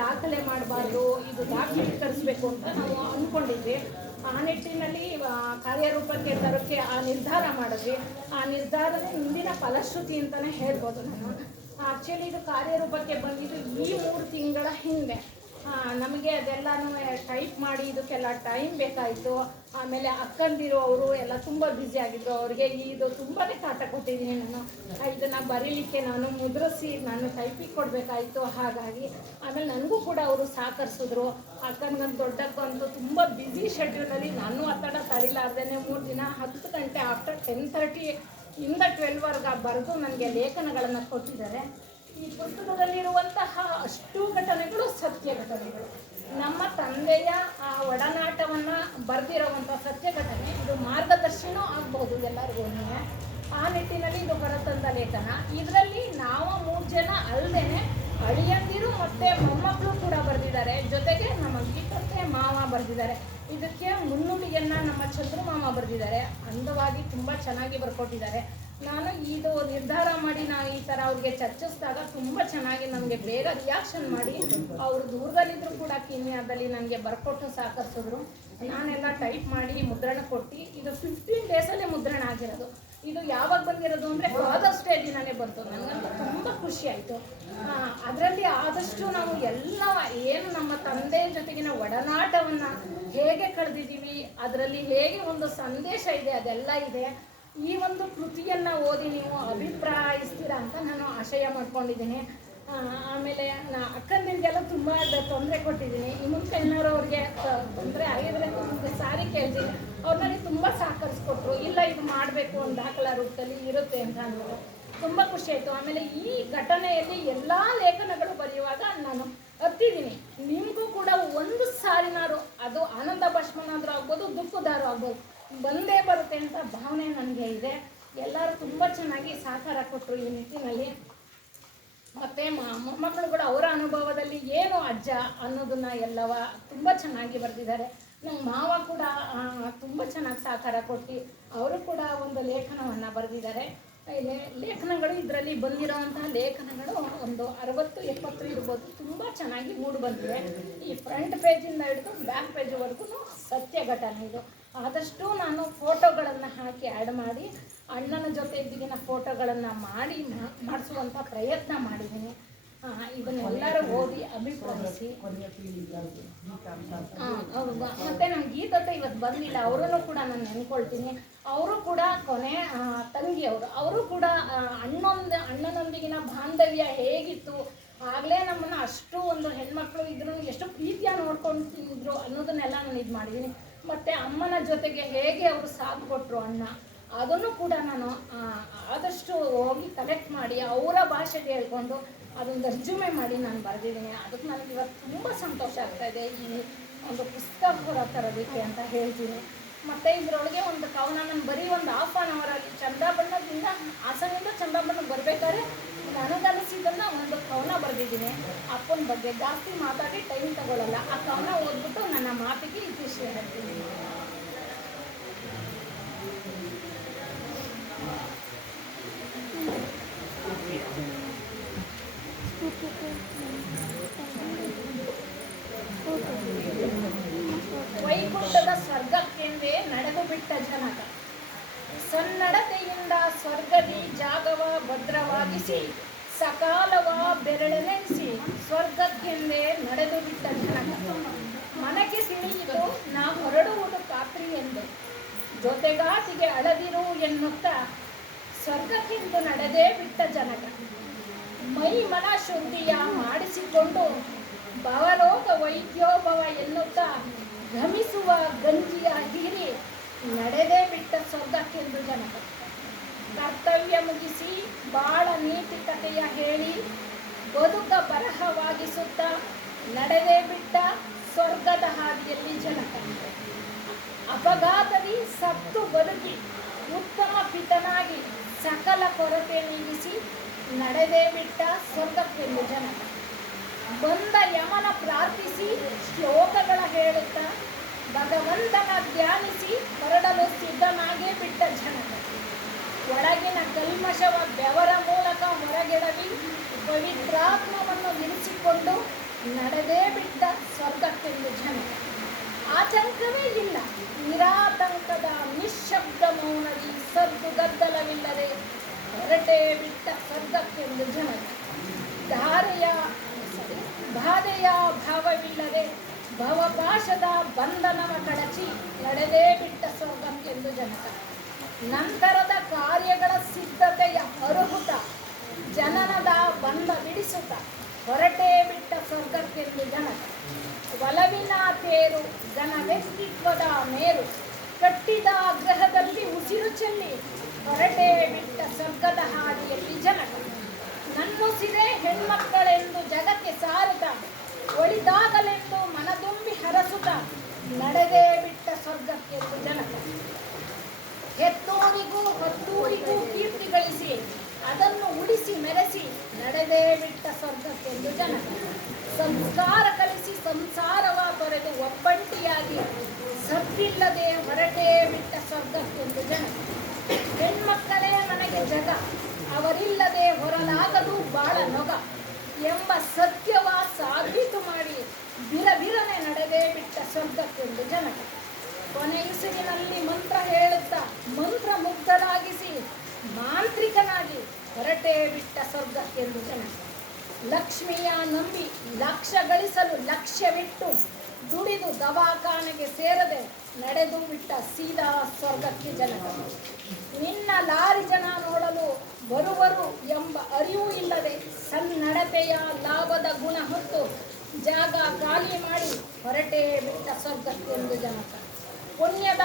ದಾಖಲೆ ಮಾಡಬಾರ್ದು, ಇದು ದಾಖಲೀಕರಿಸಬೇಕು ಅಂತ ನಾವು ಅಂದ್ಕೊಂಡಿದ್ವಿ. ಆ ನಿಟ್ಟಿನಲ್ಲಿ ಕಾರ್ಯರೂಪಕ್ಕೆ ತರೋಕ್ಕೆ ಆ ನಿರ್ಧಾರ ಮಾಡಿದ್ವಿ. ಆ ನಿರ್ಧಾರನೇ ಇಂದಿನ ಫಲಶ್ರುತಿ ಅಂತಲೇ ಹೇಳ್ಬೋದು. ನಾನು ಆ್ಯಕ್ಚುಲಿ ಇದು ಕಾರ್ಯರೂಪಕ್ಕೆ ಬಂದಿದ್ದು ಈ 3 ತಿಂಗಳ ಹಿಂದೆ. ನಮಗೆ ಅದೆಲ್ಲನೂ ಟೈಪ್ ಮಾಡಿ ಇದಕ್ಕೆಲ್ಲ ಟೈಮ್ ಬೇಕಾಯಿತು. ಆಮೇಲೆ ಅಕ್ಕಂದಿರು ಅವರು ಎಲ್ಲ ತುಂಬ ಬ್ಯುಸಿ ಆಗಿದ್ರು. ಅವ್ರಿಗೆ ಇದು ತುಂಬಾ ಕಾಟ ಕೊಟ್ಟಿದ್ದೀನಿ ನಾನು. ಇದನ್ನು ಬರೀಲಿಕ್ಕೆ ನಾನು ಮುದ್ರಿಸಿ ನಾನು ಟೈಪಿಗೆ ಕೊಡಬೇಕಾಯಿತು. ಹಾಗಾಗಿ ಆಮೇಲೆ ನನಗೂ ಕೂಡ ಅವರು ಸಹಕರಿಸಿದ್ರು. ಅಕ್ಕನಿಗಂತೂ ದೊಡ್ಡಕ್ಕಂತೂ ತುಂಬ ಬ್ಯುಸಿ ಶೆಡ್ಯೂಲಲ್ಲಿ ನಾನು ಒತ್ತಡ ತಡಿಲಾರ್ದೇ 3 ದಿನ 10 ಗಂಟೆ ಆಫ್ಟರ್ 10:30 ಇಂದ 12 ಬರೆದು ನನಗೆ ಲೇಖನಗಳನ್ನು ಕೊಟ್ಟಿದ್ದಾರೆ. ಈ ಪುಸ್ತಕದಲ್ಲಿರುವಂತಹ ಅಷ್ಟು ಘಟನೆಗಳು ಸತ್ಯ ಘಟನೆಗಳು. ನಮ್ಮ ತಂದೆಯ ಆ ಒಡನಾಟವನ್ನು ಬರೆದಿರುವಂಥ ಸತ್ಯ ಘಟನೆ. ಇದು ಮಾರ್ಗದರ್ಶನೂ ಆಗ್ಬೋದು ಎಲ್ಲರಿಗೂ. ಆ ನಿಟ್ಟಿನಲ್ಲಿ ಇದು ಹೊರತಂದ ಲೇಖನ. ಇದರಲ್ಲಿ ನಾವು 3 ಜನ ಅಲ್ಲದೆ ಅಳಿಯಂದಿರು ಮತ್ತು ಮೊಮ್ಮಕ್ಕಳು ಕೂಡ ಬರೆದಿದ್ದಾರೆ. ಜೊತೆಗೆ ನಮ್ಮ ಗೀತಕ್ಕೆ ಮಾವ ಬರೆದಿದ್ದಾರೆ. ಇದಕ್ಕೆ ಮುನ್ನುಡಿಯನ್ನು ನಮ್ಮ ಚಂದ್ರು ಮಾಮ ಬರೆದಿದ್ದಾರೆ. ಅಂದವಾಗಿ ತುಂಬ ಚೆನ್ನಾಗಿ ಬರ್ಕೊಟ್ಟಿದ್ದಾರೆ. ನಾನು ಇದು ನಿರ್ಧಾರ ಮಾಡಿ ನಾವು ಈ ಥರ ಅವ್ರಿಗೆ ಚರ್ಚಿಸಿದಾಗ ತುಂಬ ಚೆನ್ನಾಗಿ ನಮಗೆ ಬೇಗ ರಿಯಾಕ್ಷನ್ ಮಾಡಿ ಅವರು ದೂರದಲ್ಲಿದ್ದರೂ ಕೂಡ ಕೀನ್ಯಾದಲ್ಲಿ ನನಗೆ ಬರ್ಕೊಟ್ಟು ಸಹಕರಿಸಿದ್ರು. ನಾನೆಲ್ಲ ಟೈಪ್ ಮಾಡಿ ಮುದ್ರಣ ಕೊಟ್ಟು ಇದು 15 ಡೇಸಲ್ಲೇ ಮುದ್ರಣ ಆಗಿರೋದು. ಇದು ಯಾವಾಗ ಬಂದಿರೋದು ಅಂದರೆ ಫಾದರ್ಸ್ ಡೇ ದಿನವೇ ಬಂತು. ನನಗಂತೂ ತುಂಬ ಖುಷಿ ಆಯಿತು. ಅದರಲ್ಲಿ ಆದಷ್ಟು ನಾವು ಎಲ್ಲ ಏನು ನಮ್ಮ ತಂದೆ ಜೊತೆಗಿನ ಒಡನಾಟವನ್ನು ಹೇಗೆ ಕಳೆದಿದ್ದೀವಿ, ಅದರಲ್ಲಿ ಹೇಗೆ ಒಂದು ಸಂದೇಶ ಇದೆ, ಅದೆಲ್ಲ ಇದೆ. ಈ ಒಂದು ಕೃತಿಯನ್ನು ಓದಿ ನೀವು ಅಭಿಪ್ರಾಯಿಸ್ತೀರಾ ಅಂತ ನಾನು ಆಶಯ ಮಾಡ್ಕೊಂಡಿದ್ದೀನಿ. ಆಮೇಲೆ ಅಕ್ಕಂದಿರಿಗೆಲ್ಲ ತುಂಬ ತೊಂದರೆ ಕೊಟ್ಟಿದ್ದೀನಿ. ಈ ಮುಂಚೆ ಏನಾದ್ರು ಅವ್ರಿಗೆ ತೊಂದರೆ ಆಗಿದ್ರೆ ಅಂತ ಸಾರಿ ಕೇಳ್ತೀನಿ. ಅವ್ರು ನನಗೆ ತುಂಬ ಸಹಕರಿಸ್ಕೊಟ್ರು. ಇಲ್ಲ ಇದು ಮಾಡಬೇಕು ಒಂದು ದಾಖಲಾ ರೂಪದಲ್ಲಿ ಇರುತ್ತೆ ಅಂತ ಅಂದರು. ತುಂಬ ಖುಷಿ ಆಯಿತು. ಆಮೇಲೆ ಈ ಘಟನೆಯಲ್ಲಿ ಎಲ್ಲ ಲೇಖನಗಳು ಬರೆಯುವಾಗ ನಾನು ಹತ್ತಿದ್ದೀನಿ. ನಿಮಗೂ ಕೂಡ ಒಂದು ಸಾರಿನಾರು ಅದು ಆನಂದ ಭಾಷ್ಮನಾದರೂ ಆಗ್ಬೋದು, ದುಃಖದಾರು ಆಗ್ಬೋದು, ಬಂದೇ ಬರುತ್ತೆ ಅಂತ ಭಾವನೆ ನನಗೆ ಇದೆ. ಎಲ್ಲರೂ ತುಂಬ ಚೆನ್ನಾಗಿ ಸಹಕಾರ ಕೊಟ್ಟರು ಈ ನಿಟ್ಟಿನಲ್ಲಿ. ಮತ್ತು ಮೊಮ್ಮಕ್ಕಳು ಕೂಡ ಅವರ ಅನುಭವದಲ್ಲಿ ಏನು ಅಜ್ಜ ಅನ್ನೋದನ್ನು ಎಲ್ಲವ ತುಂಬ ಚೆನ್ನಾಗಿ ಬರೆದಿದ್ದಾರೆ. ನಮ್ಮ ಮಾವ ಕೂಡ ತುಂಬ ಚೆನ್ನಾಗಿ ಸಹಕಾರ ಕೊಟ್ಟು ಅವರು ಕೂಡ ಒಂದು ಲೇಖನವನ್ನು ಬರೆದಿದ್ದಾರೆ. ಲೇಖನಗಳು ಇದರಲ್ಲಿ ಬಂದಿರೋವಂತಹ ಲೇಖನಗಳು ಒಂದು 60-70 ಇರ್ಬೋದು. ತುಂಬ ಚೆನ್ನಾಗಿ ಮೂಡಿ ಬಂದಿದೆ. ಈ ಫ್ರಂಟ್ ಪೇಜಿಂದ ಹಿಡಿದು ಬ್ಯಾಕ್ ಪೇಜ್ವರೆಗೂ ಸತ್ಯ ಘಟನೆ ಇದು. ಆದಷ್ಟು ನಾನು ಫೋಟೋಗಳನ್ನು ಹಾಕಿ ಆ್ಯಡ್ ಮಾಡಿ ಅಣ್ಣನ ಜೊತೆ ಇದ್ದಿಗಿನ ಫೋಟೋಗಳನ್ನು ಮಾಡಿಸುವಂಥ ಪ್ರಯತ್ನ ಮಾಡಿದ್ದೀನಿ. ಇದನ್ನೆಲ್ಲರೂ ಓದಿ ಅಭಿಪ್ರಾಯಿಸಿ. ಮತ್ತು ನಮ್ಮ ಗೀತತೆ ಇವತ್ತು ಬಂದಿಲ್ಲ, ಅವರನ್ನು ಕೂಡ ನಾನು ನೆನ್ಕೊಳ್ತೀನಿ. ಅವರು ಕೂಡ ಕೊನೆ ತಂಗಿಯವರು. ಅವರು ಕೂಡ ಅಣ್ಣನೊಂದಿಗಿನ ಬಾಂಧವ್ಯ ಹೇಗಿತ್ತು, ಆಗಲೇ ನಮ್ಮನ್ನು ಅಷ್ಟು ಒಂದು ಹೆಣ್ಮಕ್ಳು ಇದ್ರೂ ಎಷ್ಟು ಪ್ರೀತಿಯ ನೋಡ್ಕೊಂಡು ತಿಂದ್ರು ಅನ್ನೋದನ್ನೆಲ್ಲ ನಾನು ಇದು ಮಾಡಿದ್ದೀನಿ. ಮತ್ತು ಅಮ್ಮನ ಜೊತೆಗೆ ಹೇಗೆ ಅವರು ಸಾಥ್ ಕೊಟ್ಟರು ಅಣ್ಣ, ಅದನ್ನು ಕೂಡ ನಾನು ಆದಷ್ಟು ಹೋಗಿ ಕಲೆಕ್ಟ್ ಮಾಡಿ ಅವರ ಭಾಷೆಗೆ ಹೇಳ್ಕೊಂಡು ಅದೊಂದು ರೆಸ್ಯೂಮೆ ಮಾಡಿ ನಾನು ಬರೆದಿದ್ದೀನಿ. ಅದಕ್ಕೆ ನನಗೆ ಇವತ್ತು ತುಂಬ ಸಂತೋಷ ಆಗ್ತಾಯಿದೆ ಈ ಒಂದು ಪುಸ್ತಕ ಹೊರ ತರೋದಕ್ಕೆ ಅಂತ ಹೇಳ್ತೀನಿ. ಮತ್ತು ಇದರೊಳಗೆ ಒಂದು ಕವನ ನಾನು ಬರೀ ಒಂದು ½ ಚಂದ್ರಬಣ್ಣದಿಂದ ಹಾಸನದಿಂದ ಚಂದ್ರಬಣ್ಣಕ್ಕೆ ಬರಬೇಕಾದ್ರೆ ನನಗನಿಸಿದ್ದನ್ನು ಒಂದು ಕವನ ಬರೆದಿದ್ದೀನಿ. ಅಪ್ಪನ ಬಗ್ಗೆ ಜಾಸ್ತಿ ಮಾತಾಡಿ ಟೈಮ್ ತಗೊಳ್ಳಲ್ಲ. ಆ ಕವನ ಓದ್ಬಿಟ್ಟು ನನ್ನ ಮಾತಿಗೆ ಇತಿಶ್ರೀ ಹೇಳ್ತೀನಿ. ವೈಕುಂಠದ ಸ್ವರ್ಗಕ್ಕೆಂದೇ ನಡೆದು ಬಿಟ್ಟ ಜನಕ, ಸನ್ನಡತೆಯಿಂದ ಸ್ವರ್ಗದಿ ಜಾಗವ ಭದ್ರವಾಗಿಸಿ ಸಕಾಲವ ಬೆರಳೆನೆಸಿ ಸ್ವರ್ಗಕ್ಕೆಂದೇ ನಡೆದು ಬಿಟ್ಟ ಜನಕ. ಮನಕ್ಕೆ ತಿಳಿಯಿತು ನಾ ಹೊರಡುವುದು ಖಾತ್ರಿ ಎಂದು, ಜೊತೆಗಾತಿಗೆ ಅಳದಿರು ಎನ್ನುತ್ತಾ ಸ್ವರ್ಗಕ್ಕೆಂದು ನಡೆದೇ ಬಿಟ್ಟ ಜನಕ. ಮೈ ಮನ ಶುದ್ಧಿಯ ಮಾಡಿಸಿಕೊಂಡು ಭವರೋಗ ವೈದ್ಯೋಭವ ಎನ್ನುತ್ತಾ ಘಮಿಸುವ ಗಂಜಿಯ ಹೀರಿ ನಡೆದೇ ಬಿಟ್ಟ ಸ್ವರ್ಗಕ್ಕೆಂದು ಜನಕ. ಕರ್ತವ್ಯ ಮುಗಿಸಿ ಬಾಳ ನೀತಿ ಕಥೆಯ ಹೇಳಿ ಬದುಕ ಬರಹವಾಗಿಸುತ್ತಾ ನಡೆದೇ ಬಿಟ್ಟ ಸ್ವರ್ಗದ ಹಾದಿಯಲ್ಲಿ ಜನಕ. ಅಪಘಾತದಿ ಸತ್ತು ಬದುಕಿ ಉತ್ತಮ ಪಿತನಾಗಿ ಸಕಲ ಕೊರತೆ ನೀಗಿಸಿ ನಡೆದೇ ಬಿಟ್ಟ ಸ್ವರ್ಗಕ್ಕೆಂದು ಜನಕ. ಬಂದ ಯಮನ ಪ್ರಾರ್ಥಿಸಿ ಶ್ಲೋಕಗಳ ಹೇಳುತ್ತಾ ಭಗವಂತನ ಧ್ಯಾನಿಸಿ ಹೊರಡಲು ಸಿದ್ಧನಾಗೇ ಬಿಟ್ಟ ಜನಕ. ಒಳಗಿನ ಕಲ್ಮಶವ ಬೆವರ ಮೂಲಕ ಹೊರಗೆಡವಿ ಪವಿತ್ರಾತ್ಮವನ್ನು ಇರಿಸಿಕೊಂಡು ಸ್ವರ್ಗಕ್ಕೆಂದು ಜನ. ಆತಂಕವೇ ಇಲ್ಲ, ನಿರಾತಂಕದ ನಿಶ್ಶಬ್ದ ಮೌನದಿ ಸದ್ದು ಗದ್ದಲವಿಲ್ಲದೆ ಹೊರಟೇ ಬಿಟ್ಟ ಸ್ವರ್ಗಕ್ಕೆಂದು ಜನ. ಬಾಧೆಯ ಭಾವವಿಲ್ಲದೆ ಭವಪಾಶದ ಬಂಧನವ ಕಳಚಿ ನಡೆದೇ ಬಿಟ್ಟ ಸ್ವರ್ಗಕ್ಕೆಂದು ಜನಕ. ನಂತರದ ಕಾರ್ಯಗಳ ಸಿದ್ಧತೆಯ ಅರುಹುತ ಜನನದ ಬಂಧ ಬಿಡಿಸುತ್ತ ಹೊರಟೇ ಬಿಟ್ಟ ಸ್ವರ್ಗಕ್ಕೆಂದು ಜನಕ. ಒಲವಿನ ತೇರು ಜನ ವ್ಯಕ್ತಿತ್ವದ ಮೇರು ಕಟ್ಟಿದ ಗ್ರಹದಲ್ಲಿ ಉಸಿರು ಚೆಲ್ಲಿ ಹೊರಟೇ ಬಿಟ್ಟ ಸ್ವರ್ಗದ ಹಾದಿಯಲ್ಲಿ ಜನಕ. ನನ್ನುಸಿರೇ ಹೆಣ್ಮಕ್ಕಳೆಂದು ಜಗಕ್ಕೆ ಸಾರುತ್ತ ಒಳಿದಾಗಲೆಂದು ಮನದುಂಬಿ ಹರಸುತ್ತ ನಡೆದೇ ಬಿಟ್ಟ ಸ್ವರ್ಗಕ್ಕೆಂದು ಜನಕ. ಹೆತ್ತೂರಿಗೂ ಹೊತ್ತೂರಿಗೂ ಕೀರ್ತಿ ಗಳಿಸಿ ಅದನ್ನು ಉಳಿಸಿ ಮೆರೆಸಿ ನಡೆದೇ ಬಿಟ್ಟ ಸ್ವರ್ಗಕ್ಕೆಂದು ಜನಕ. ಸಂಸ್ಕಾರ ಕಲಿಸಿ ಸಂಸಾರವ ತೊರೆದು ಒಬ್ಬಂಟಿಯಾಗಿ ಸದ್ದಿಲ್ಲದೆ ಹೊರಟೇ ಬಿಟ್ಟ ಸ್ವರ್ಗಕ್ಕೆಂದು ಜನಕ. ಹೆಣ್ಮಕ್ಕಳೇ ನನಗೆ ಜಗ, ಅವರಿಲ್ಲದೆ ಹೊರಲಾಗದು ಬಾಳ ನೊಗ ಎಂಬ ಸತ್ಯವ ಸಾಬೀತು ಮಾಡಿ ಬಿರಬಿರನೆ ನಡೆದೇ ಬಿಟ್ಟ ಸ್ವರ್ಗಕ್ಕೆಂದು ಜನಕ. ಕೊನೆಯುಸಿರಿನಲ್ಲಿ ಮಂತ್ರ ಹೇಳುತ್ತಾ ಮಂತ್ರ ಮುಗ್ಧರಾಗಿಸಿ ಮಾಂತ್ರಿಕನಾಗಿ ಹೊರಟೇ ಬಿಟ್ಟ ಸ್ವರ್ಗಕ್ಕೆಂದು ಜನಕ. ಲಕ್ಷ್ಮಿಯ ನಂಬಿ ಲಕ್ಷ್ಯ ಗಳಿಸಲು ಲಕ್ಷ್ಯವಿಟ್ಟು ದುಡಿದು ದವಾಖಾನೆಗೆ ಸೇರದೆ ನಡೆದು ಬಿಟ್ಟ ಸೀದಾ ಸ್ವರ್ಗಕ್ಕೆ ಜನಕ. ನಿನ್ನ ಲಾರಿ ಜನ ನೋಡಲು ಬರುವರು ಎಂಬ ಅರಿವು ಇಲ್ಲದೆ ಸನ್ನಡತೆಯ ಲಾಭದ ಗುಣ ಹೊತ್ತು ಜಾಗ ಖಾಲಿ ಮಾಡಿ ಹೊರಟೇ ಬಿಟ್ಟ ಸ್ವರ್ಗಕ್ಕೆಂದು ಜನಕ. ಪುಣ್ಯದ